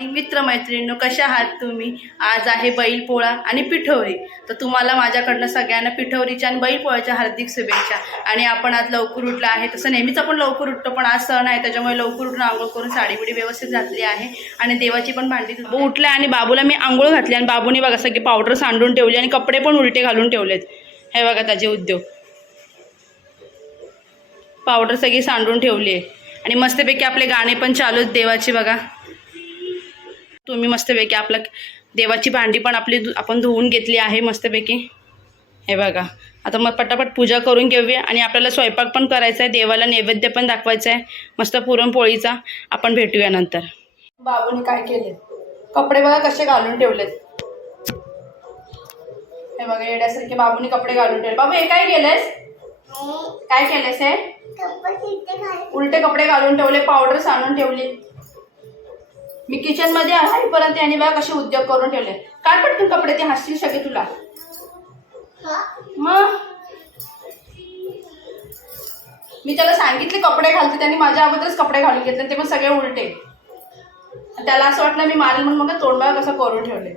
मित्रमैत्रिणींनो, कशा आहात तुम्ही? आज आहे बैलपोळा आणि पिठोरी. तर तुम्हाला माझ्याकडनं सगळ्यांना पिठोरीच्या आणि बैलपोळ्याच्या हार्दिक शुभेच्छा. आणि आपण आज लवकर उठलो आहे. तसं नेहमीच आपण लवकर उठतो, पण आज सण आहे त्याच्यामुळे लवकर उठून आंघोळ करून साडीबिडी व्यवस्थित घातली आहे आणि देवाची पण भांडी उठल्या. आणि बाबूला मी आंघोळ घातली आणि बाबूने बघा सगळी पावडर सांडून ठेवली आणि कपडे पण उलटे घालून ठेवलेत. हे बघा त्याचे उद्योग, पावडर सगळी सांडून ठेवली आहे. आणि मस्तपैकी आपले गाणे पण चालू आहेत देवाची. बघा तुम्ही मस्तपैकी आपलं देवाची भांडी पण आपण धुवून घेतली आहे मस्तपैकी. हे बघा आता मग पटापट पूजा करून घेऊया आणि आपल्याला स्वयंपाक पण करायचा आहे, देवाला नैवेद्य पण दाखवायचा आहे मस्त पुरणपोळीचा. आपण भेटूया नंतर. बाबूने काय केले, कपडे बघा कसे घालून ठेवलेत. हे बघा येड्यासारखे बाबूने कपडे घालून ठेवले. बाबू हे काय केलंयस, काय केलंयस? हे उलटे कपडे घालून ठेवले, पावडर सांडून ठेवली. मी किचन मध्ये आहेपर्यंत यांनी बघा कसे उद्योग करून ठेवले. काय पटकन कपडे, ते हसतील सगळे तुला. मग मी त्याला सांगितले कपडे घालते, त्यांनी माझ्या अगोदरच कपडे घालून घेतले, ते पण सगळे उलटे. त्याला असं वाटलं मी मारेल म्हणून मग तोंड बघा कसं करून ठेवले.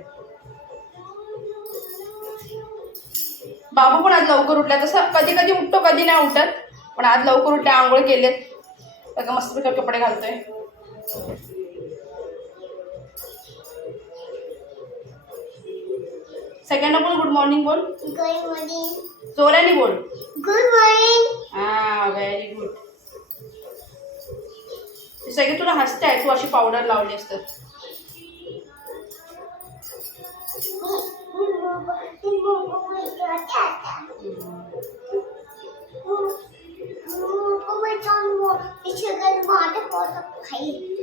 बाबू पण आज लवकर उठला. तसं कधी कधी उठतो कधी नाही उठत, पण आज लवकर उठले, आंघोळ केलेत बघा, मस्त कपडे घालतोय. सगळ्यांना बोल गुड मॉर्निंग. बोल गुड मॉर्निंग, जोराने बोल गुड मॉर्निंग. हा व्हेरी गुड. सगळे तुला हसताय, तू अशी पावडर लावली असत.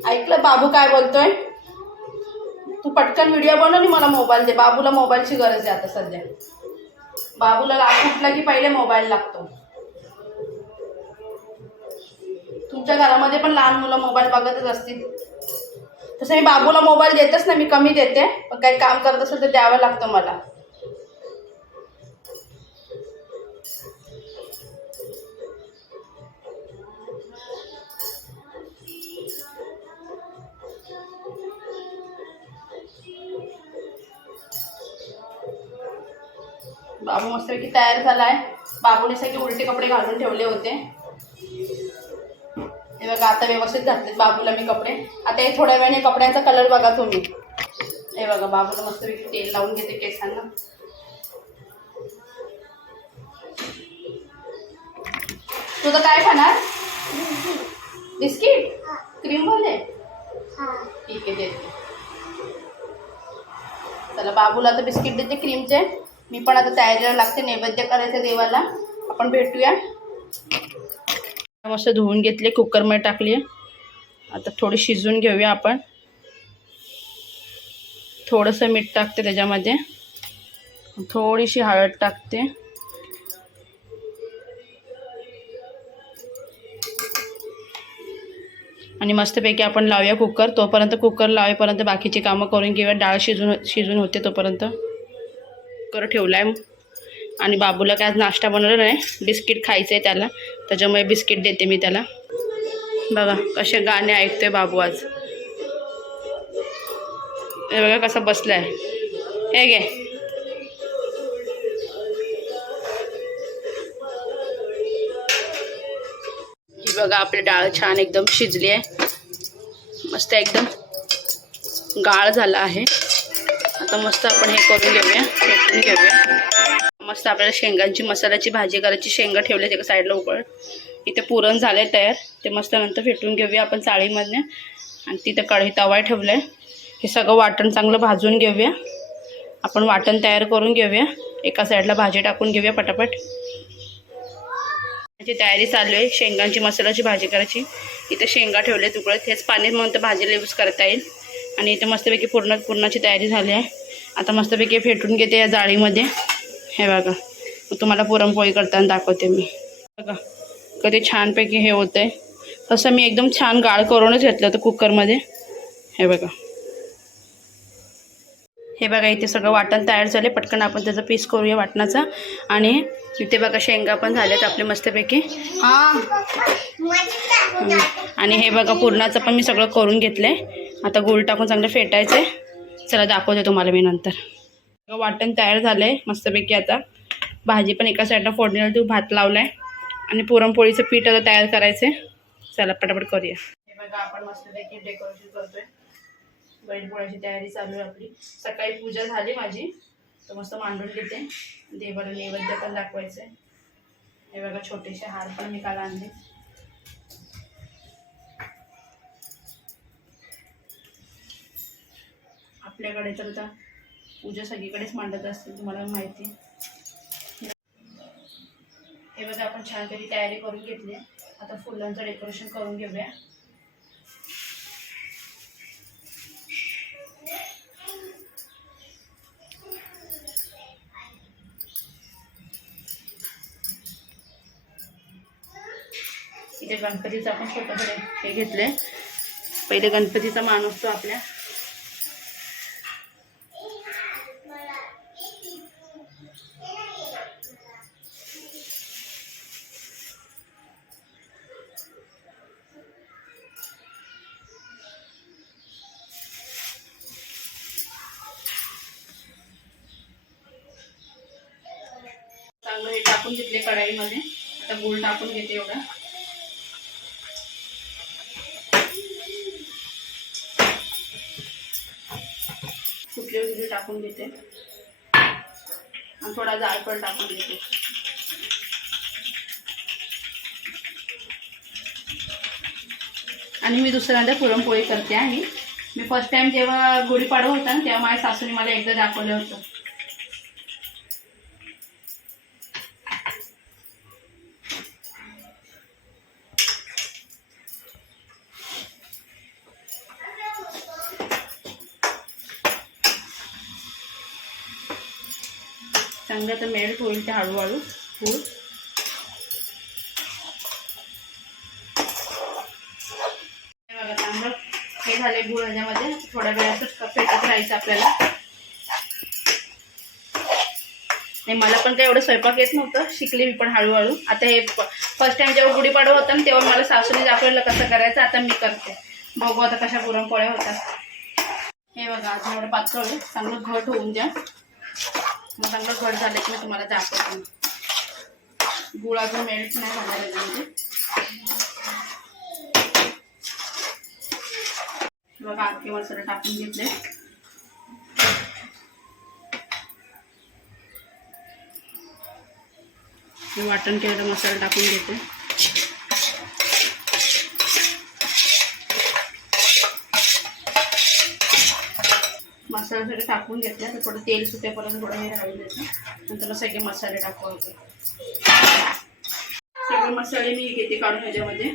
ऐकलं बाबू काय बोलतोय? तू पटकन व्हिडिओ बनव आणि मला मोबाईल दे. बाबूला मोबाईलची गरज आहे आता सध्या. बाबूला उठला की पहिले मोबाईल लागतो. तुमच्या घरामध्ये पण लहान मुलं मोबाईल बघतच असतील. तसं मी बाबूला मोबाईल देतच ना, मी कमी देते, पण काही काम करत असेल तर द्यावं लागतं मला. बाबू मस्तपैकी तयार झालाय. बाबूने सगळे उलटे कपडे घालून ठेवले होते. हे बघा आता व्यवस्थित घातलेत बाबूला मी कपडे. आता हे थोड्या वेळाने कपड्यांचा कलर बघा तुम्ही. हे बघा बाबूला मस्तपैकी तेल लावून घेते केसांना. तुझं काय खाणार? बिस्किट क्रीम मध्ये? ठीक आहे देते. चला बाबूला आता बिस्किट देते क्रीमचे. मी पण आता तयारीला लागते, नैवेद्य करायचं देवाला. आपण भेटूया. मस्त धुवून घेतले, कुकरमध्ये टाकली. आता थोडी शिजवून घेऊया आपण. थोडंसं मीठ टाकते त्याच्यामध्ये, थोडीशी हळद टाकते. आणि मस्तपैकी आपण लावूया कुकर. तोपर्यंत कुकर लावेपर्यंत बाकीची कामं करून घेऊया. डाळ शिजून होते तोपर्यंत. कुकर ठेवला आहे. आणि बाबूला काय आज नाश्ता बनवला नाही, बिस्किट खायचं आहे त्याला, त्याच्यामुळे बिस्किट देते मी त्याला. बघा कसे गाणे ऐकतोय बाबू आज. हे बघा कसा बसलाय. हे घे. ही बघा आपली डाळ छान एकदम शिजली आहे, मस्त एकदम गाळ झाला आहे. आता मस्त आपण हे करून घेऊया, फेटून घेऊया. मस्त आपल्याला शेंगांची मसाल्याची भाजी करायची. शेंगा ठेवले एका साईडला उकळ. इथे पुरण झाले तयार, ते मस्त नंतर फेटून घेऊया आपण चाळीमधने. आणि तिथे कढई तवा ठेवलं आहे. हे सगळं वाटण चांगलं भाजून घेऊया. आपण वाटण तयार करून घेऊया. एका साईडला भाजी टाकून घेऊया पटापट. त्याची तयारी चालू आहे, शेंगांची मसाल्याची भाजी करायची. इथे शेंगा ठेवले तुकडे, हेच पाणी म्हणून तर भाजीला यूज करता येईल. आणि इथे मस्तपैकी पुरणाची तयारी झाली आहे. आता मस्तपैकी फेटून घेते या जाळीमध्ये. हे बघा तुम्हाला पुरणपोळी करताना दाखवते मी. बघा कधी छानपैकी हे होतं आहे. तसं मी एकदम छान गाळ करूनच घेतलं होतं कुकरमध्ये. हे बघा, हे बघा इथे सगळं वाटण तयार झाले. पटकन आपण त्याचा पीस करूया वाटणाचा. आणि इथे बघा शेंगा पण झालेत आपले मस्तपैकी. आणि हे बघा पुरणाचं पण मी सगळं करून घेतलंय. आता गूळ टाकून चांगलं फेटायचं आहे. चला दाखवते तुम्हाला मी नंतर. वाटण तयार झालं आहे मस्तपैकी. आता भाजी पण एका साईडला फोडणीला देऊ, भात लावला आहे आणि पुरणपोळीचं पीठ आता तयार करायचं आहे. चला पटापट करूया. हे बघा आपण मस्तपैकी डेकोरेशन करतोय. बैलपोळ्याची तयारी चालू आहे आपली. सकाळी पूजा झाली माझी, तर मस्त मांडून घेते. देवाला नैवेद्य पण दाखवायचं आहे. हे बघा छोटेसे हार पण मी काल आणले. आपल्याकडे तर आता पूजा सगळीकडेच मांडत असते, तुम्हाला माहिती आहे. हे बघा आपण छानपैकी तयारी करून घेतली. आता फुलांचं डेकोरेशन करून घेऊया. इथे गणपतीचा आपण छोटंसं हे घेतले. पहिले गणपतीचा मान असतो आपल्या. चांगलं हे टाकून घेतले कढाईमध्ये. आता गूळ टाकून घेते एवढा. सुटले वगैरे टाकून घेते आणि थोडा जायफळ टाकून घेते. आणि मी दुसऱ्यांदा पुरणपोळी करते. आणि मी फर्स्ट टाइम जेव्हा गुढीपाडवा होता ना, तेव्हा माझ्या सासूने मला एकदा दाखवलं होतं. चांगलं तर मेल्ट होईल ते हळूहळू गूळ. बघा चांगलं हे झाले गूळ. ह्याच्यामध्ये थोड्या वेळ असंच फेटत राहायचं आपल्याला. नाही मला पण काही एवढं स्वयंपाक येत नव्हतं, शिकले मी पण हळूहळू. आता हे फर्स्ट टाइम जेव्हा गुढीपाडवा होता ना, तेव्हा मला सासूने दाखवलेलं कसं करायचं. आता मी करते. बघू आता कशा पुरणपोळ्या होतात. हे बघा आता एवढं पातळ आहे. चांगलं घट होऊन द्या. मग चांगलं घट झालं की मी तुम्हाला दाखवते. गुळ अजून मेल्ट नाही झाला त्याच्यामध्ये. बघा अख्खे मसाले टाकून घेतले. हे वाटण केलेला मसाला टाकून घेते. मसाला सगळे टाकून घेतले. तर थोडं तेल सुटेपर्यंत थोडं हे राहू द्यायचं. नंतर सगळे मसाले टाकवायचे. सगळे मसाले मी घेते काढून ह्याच्यामध्ये.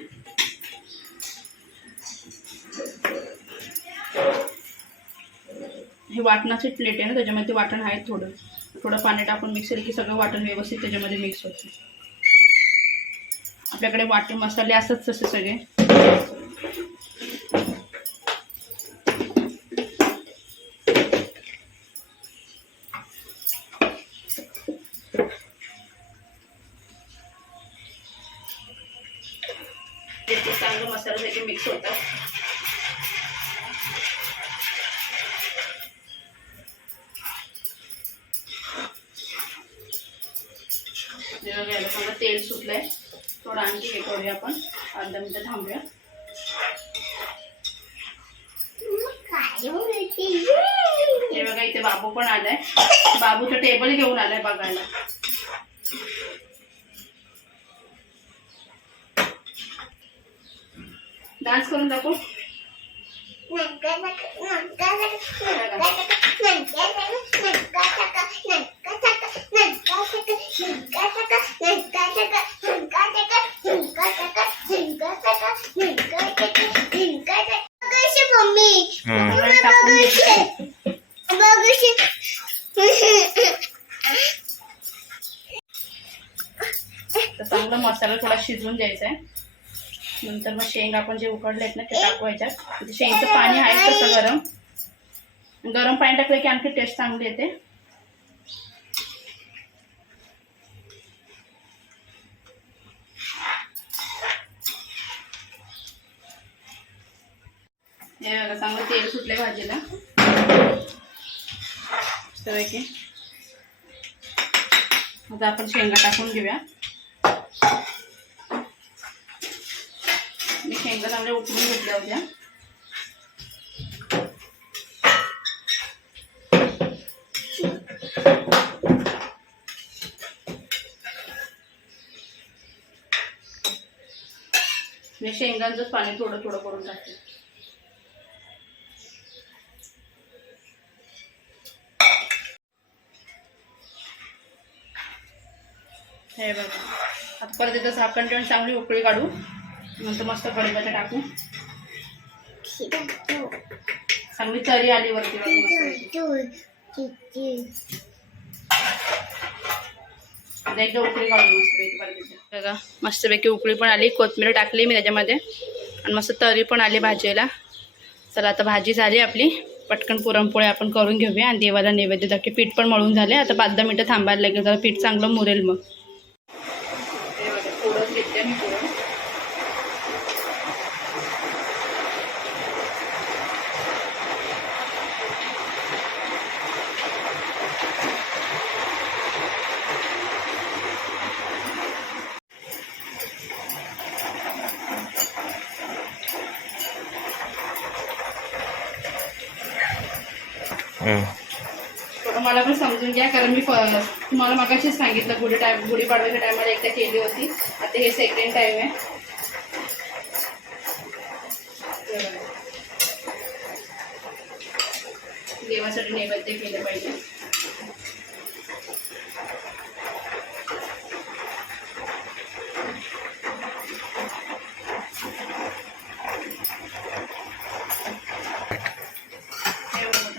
हे वाटणाची प्लेट आहे ना, त्याच्यामध्ये वाटण आहे. थोडं पाणी टाकून मिक्स केलं की सगळं वाटण व्यवस्थित त्याच्यामध्ये मिक्स होतं. आपल्याकडे वाटण मसाले असतात तसे सगळे. चांगलं मसाला सगळे मिक्स होतात. चांगलं तेल सुटलंय. थोडं आणखी हे करूया आपण. अर्धा मिनिट थांबूया. हे बघा इथे बाबू पण आलाय. बाबूचं टेबल घेऊन आलाय बघायला. डान्स करून दाखव. तर चांगला मसाला थोडा शिजवून द्यायचा आहे. नंतर मग शेंग आपण जे उकडलेत ना ते टाकवायच्यात. शेंगचं पाणी आहे तसं गरम. गरम पाणी टाकलं की आणखी टेस्ट चांगली येते. हे बघा चांगलं तेल सुटले भाजीला. मस्तपैकी आता आपण शेंगा टाकून घेऊया. मी शेंगा चांगल्या उकळून घेतल्या होत्या. मी शेंगांचंच पाणी थोडं थोडं करून टाकते. हे बघा आता परत इथं झाकण ठेवून चांगली उकळी काढू. नंतर मस्त कढीपत्ता टाकू. चांगली तरी आली वरती एकदा उकळी काढू मस्तपैकी. बघा मस्तपैकी उकळी पण आली. कोथिंबीर टाकली मी त्याच्यामध्ये आणि मस्त तरी पण आली भाजीला. चला आता भाजी झाली आपली. पटकन पुरणपोळी आपण करून घेऊया आणि देवाला नैवेद्य दाखवे. पीठ पण मळून झाले. आता 5-10 मिनटं थांबायला लागेल जरा पीठ चांगलं मुरेल. मग पुरण घेते मी पुरण. थोडं मला पण समजून घ्या कारण मी तुम्हाला मगाशीच सांगितलं गुढीपाडव्याच्या टायमाला एकदा केली होती. आता हे सेकंड टाइम आहे. देवासाठी नैवेद्य केलं पाहिजे.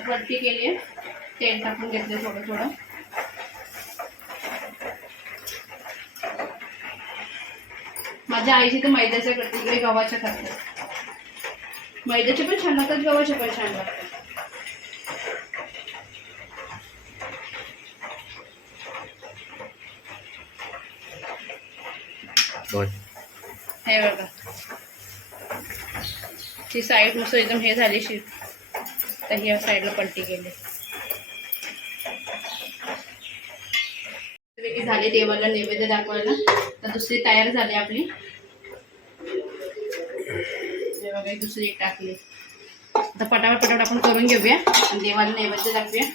वरती केली आहे. तेल टाकून घेतले थोडं थोडं. माझ्या आईची तर मैद्याच्या करते, इकडे गव्हाच्या करतात. मैद्याचे पण छान लागतात, गव्हाचे पण छान लागतात. हे बघा ती साईड नुसतं एकदम हे झाली तर ह्या साईडला पलटी केली. झाली देवाला नैवेद्य दाखवायला. तर दुसरी तयार झाली आपली. बघा दुसरी एक टाकली. आता पटापट आपण करून घेऊया आणि देवाला नैवेद्य दाखवूया.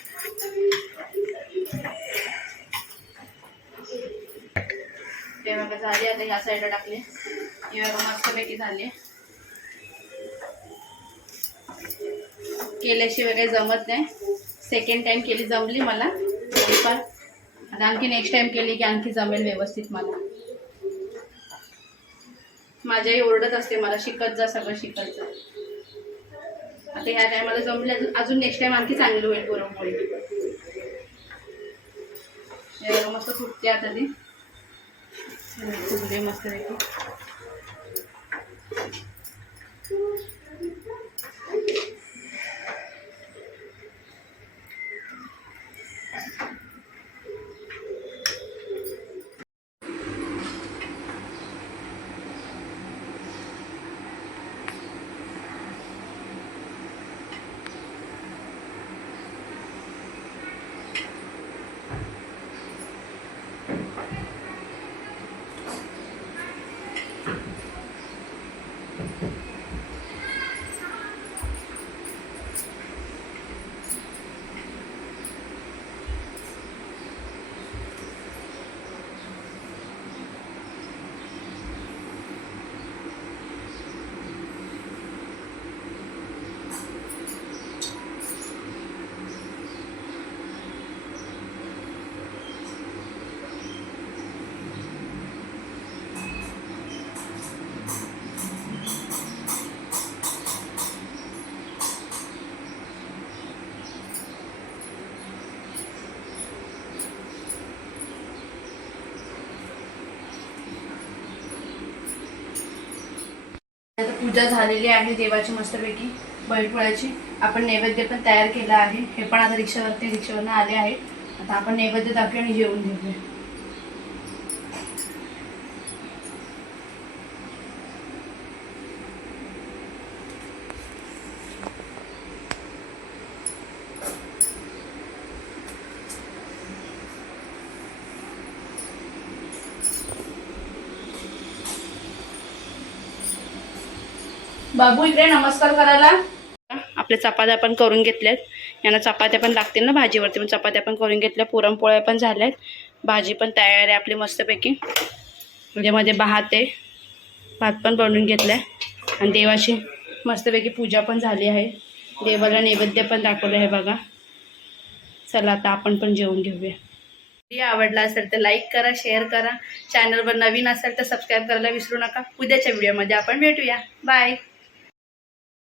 ते बघा झाली. आता ह्या साईडला टाकले. हे बघा मस्तपैकी झाले. केल्याशिवाय काही जमत नाही. सेकंड टाइम केली जमली मला थोडीफार. आता आणखी नेक्स्ट टाइम केली की आणखी जमेल व्यवस्थित मला. माझी आई ओरडत असते मला शिकत जा, सगळं शिकत जा. आता ह्या टायमाला जमले. अजून नेक्स्ट टाइम आणखी चांगली होईल पुरणपोळी. मस्त फुटते आता ती. फुटले मस्त पैकी. आता पूजा झालेली आहे देवाची मस्तपैकी बैलपोळ्याची. आपण नैवेद्य पण तयार केला आहे. हे पण आता रिक्षावरनं आले आहेत. आता आपण नैवेद्य दाखवूया आणि जेवून घेऊया. बाबू इकडे नमस्कार करायला. आपल्या चपात्या पण करून घेतल्यात. यांना चपात्या पण लागतील ना भाजीवरती, पण चपात्या पण करून घेतल्या. पुरणपोळ्या पण झाल्यात. भाजी पण तयार आहे आपली मस्तपैकी. त्याच्यामध्ये भात आहे. भात पण बनवून घेतलाय आणि देवाची मस्तपैकी पूजा पण झाली आहे. देवाला नैवेद्य पण दाखवलं आहे बघा. चला आता आपण पण जेवून घेऊया. व्हिडिओ आवडला असेल तर लाईक करा, शेअर करा. चॅनलवर नवीन असेल तर सबस्क्राईब करायला विसरू नका. उद्याच्या व्हिडिओमध्ये आपण भेटूया. बाय.